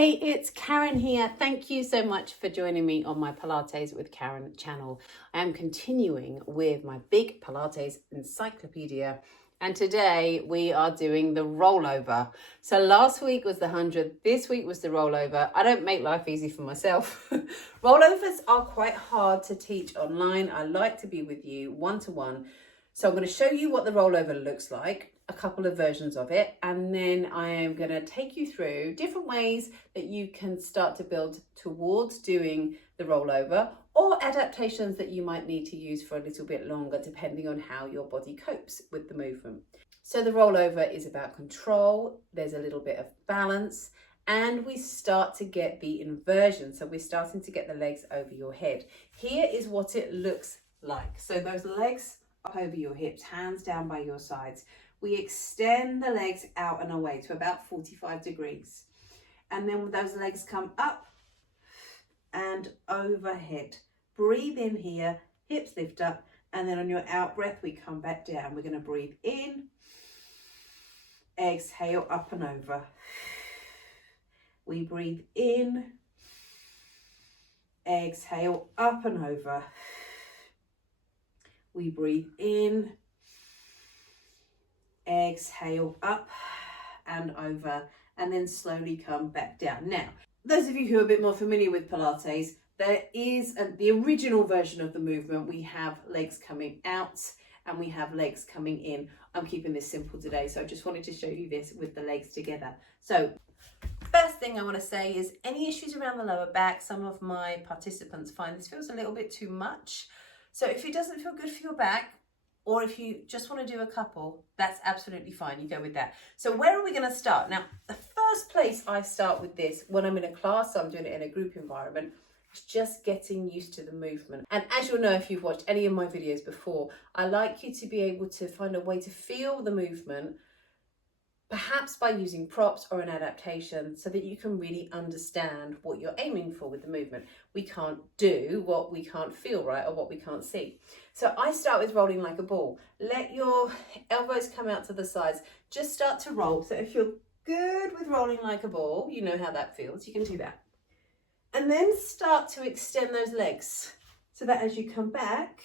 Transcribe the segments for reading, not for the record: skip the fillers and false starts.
Hey, it's Karen here. Thank you so much for joining me on my Pilates with Karen channel. I am continuing with my big Pilates encyclopedia, and today we are doing the rollover. So last week was the 100th, this week was the rollover. I don't make life easy for myself. Rollovers are quite hard to teach online. I like to be with you one-to-one. So I'm going to show you what the rollover looks like, a couple of versions of it, and then I am going to take you through different ways that you can start to build towards doing the rollover, or adaptations that you might need to use for a little bit longer depending on how your body copes with the movement. So the rollover is about control, there's a little bit of balance, and we start to get the inversion. So we're starting to get the legs over your head. Here is what it looks like. So those legs up over your hips, hands down by your sides. We extend the legs out and away to about 45 degrees. And then those legs come up and overhead. Breathe in here, hips lift up, and then on your out breath, we come back down. We're going to breathe in, exhale up and over. We breathe in, exhale up and over. We breathe in, exhale up and over, and then slowly come back down. Now, those of you who are a bit more familiar with Pilates, there is the original version of the movement. We have legs coming out and we have legs coming in. I'm keeping this simple today, so I just wanted to show you this with the legs together. So first thing I want to say is any issues around the lower back, some of my participants find this feels a little bit too much. So if it doesn't feel good for your back, or if you just want to do a couple, that's absolutely fine. You go with that. So where are we going to start? Now, the first place I start with this when I'm in a class, so I'm doing it in a group environment, is just getting used to the movement. And as you'll know, if you've watched any of my videos before, I like you to be able to find a way to feel the movement, perhaps by using props or an adaptation, so that you can really understand what you're aiming for with the movement. We can't do what we can't feel, right, or what we can't see. So I start with rolling like a ball. Let your elbows come out to the sides. Just start to roll. So if you're good with rolling like a ball, you know how that feels, you can do that. And then start to extend those legs so that as you come back,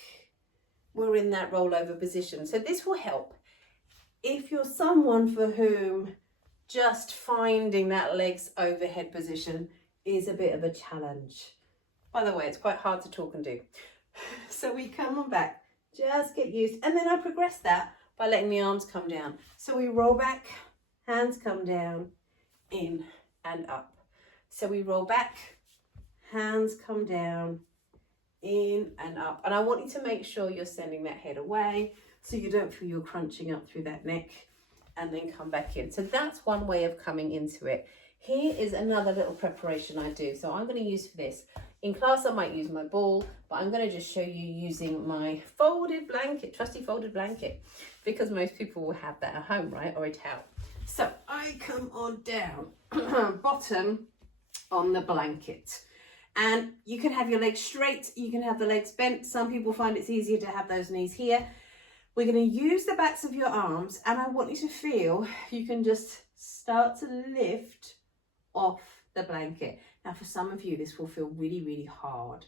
we're in that rollover position. So this will help. If you're someone for whom just finding that legs overhead position is a bit of a challenge. By the way, it's quite hard to talk and do. So we come on back, just get used. And then I progress that by letting the arms come down. So we roll back, hands come down, in and up. So we roll back, hands come down, in and up. And I want you to make sure you're sending that head away, so you don't feel you're crunching up through that neck, and then come back in. So that's one way of coming into it. Here is another little preparation I do. So I'm going to use for this. In class, I might use my ball, but I'm going to just show you using my folded blanket, trusty folded blanket, because most people will have that at home, right? Or a towel. So I come on down, bottom on the blanket. And you can have your legs straight, you can have the legs bent. Some people find it's easier to have those knees here. We're going to use the backs of your arms, and I want you to feel you can just start to lift off the blanket. Now, for some of you, this will feel really, really hard.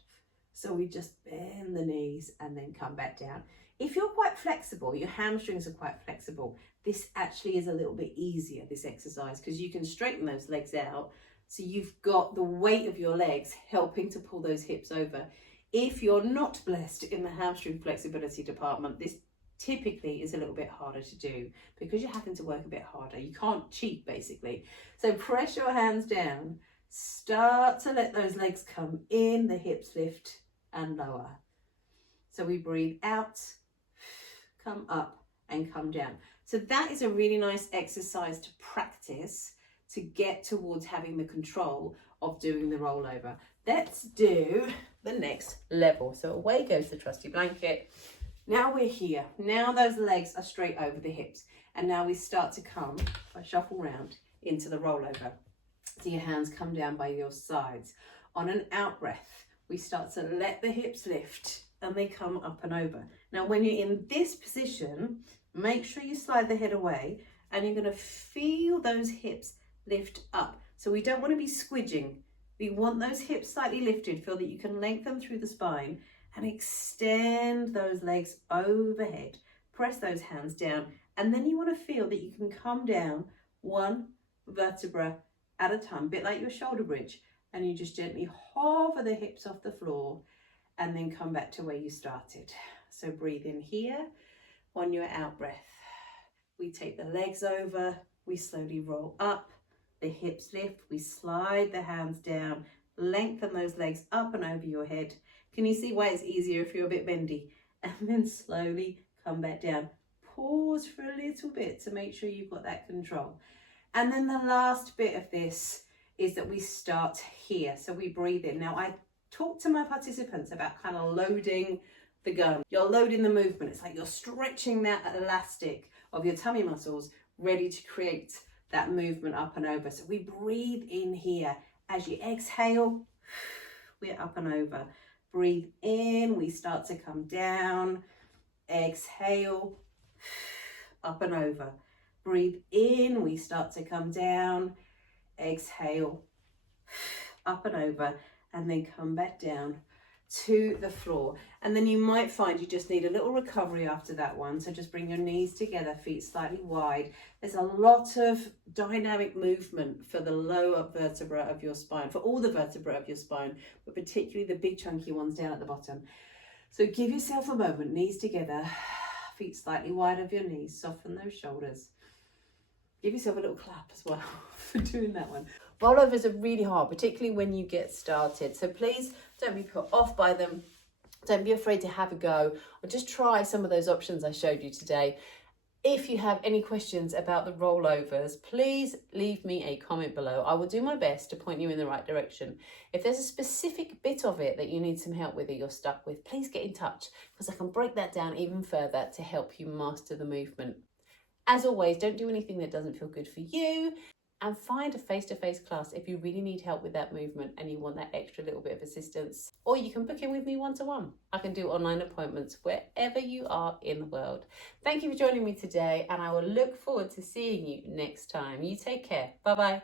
So we just bend the knees and then come back down. If you're quite flexible, your hamstrings are quite flexible, this actually is a little bit easier, this exercise, because you can straighten those legs out. So you've got the weight of your legs helping to pull those hips over. If you're not blessed in the hamstring flexibility department, this typically is a little bit harder to do because you're having to work a bit harder. You can't cheat, basically. So press your hands down, start to let those legs come in, the hips lift and lower. So we breathe out, come up and come down. So that is a really nice exercise to practice to get towards having the control of doing the rollover. Let's do the next level. So away goes the trusty blanket. Now we're here. Now those legs are straight over the hips. And now we start to come, if I shuffle round, into the rollover. So your hands come down by your sides. On an out breath, we start to let the hips lift and they come up and over. Now when you're in this position, make sure you slide the head away and you're going to feel those hips lift up. So we don't want to be squidging. We want those hips slightly lifted. Feel that you can lengthen through the spine and extend those legs overhead. Press those hands down. And then you want to feel that you can come down one vertebra at a time, a bit like your shoulder bridge. And you just gently hover the hips off the floor and then come back to where you started. So breathe in here. On your out breath, we take the legs over, we slowly roll up, the hips lift, we slide the hands down, lengthen those legs up and over your head. Can you see why it's easier if you're a bit bendy? And then slowly come back down. Pause for a little bit to make sure you've got that control. And then the last bit of this is that we start here. So we breathe in. Now I talk to my participants about kind of loading the gun. You're loading the movement. It's like you're stretching that elastic of your tummy muscles, ready to create that movement up and over. So we breathe in here. As you exhale, we're up and over. Breathe in, we start to come down. Exhale, up and over. Breathe in, we start to come down. Exhale, up and over, and then come back down to the floor. And then you might find you just need a little recovery after that one. So just bring your knees together, feet slightly wide. There's a lot of dynamic movement for the lower vertebra of your spine, for all the vertebrae of your spine, but particularly the big chunky ones down at the bottom. So give yourself a moment, knees together, feet slightly wide of your knees, soften those shoulders. Give yourself a little clap as well for doing that one. Rollovers are really hard, particularly when you get started. So please don't be put off by them. Don't be afraid to have a go, or just try some of those options I showed you today. If you have any questions about the rollovers, please leave me a comment below. I will do my best to point you in the right direction. If there's a specific bit of it that you need some help with or you're stuck with, please get in touch, because I can break that down even further to help you master the movement. As always, don't do anything that doesn't feel good for you, and find a face-to-face class if you really need help with that movement and you want that extra little bit of assistance. Or you can book in with me one-to-one. I can do online appointments wherever you are in the world. Thank you for joining me today, and I will look forward to seeing you next time. You take care. Bye-bye.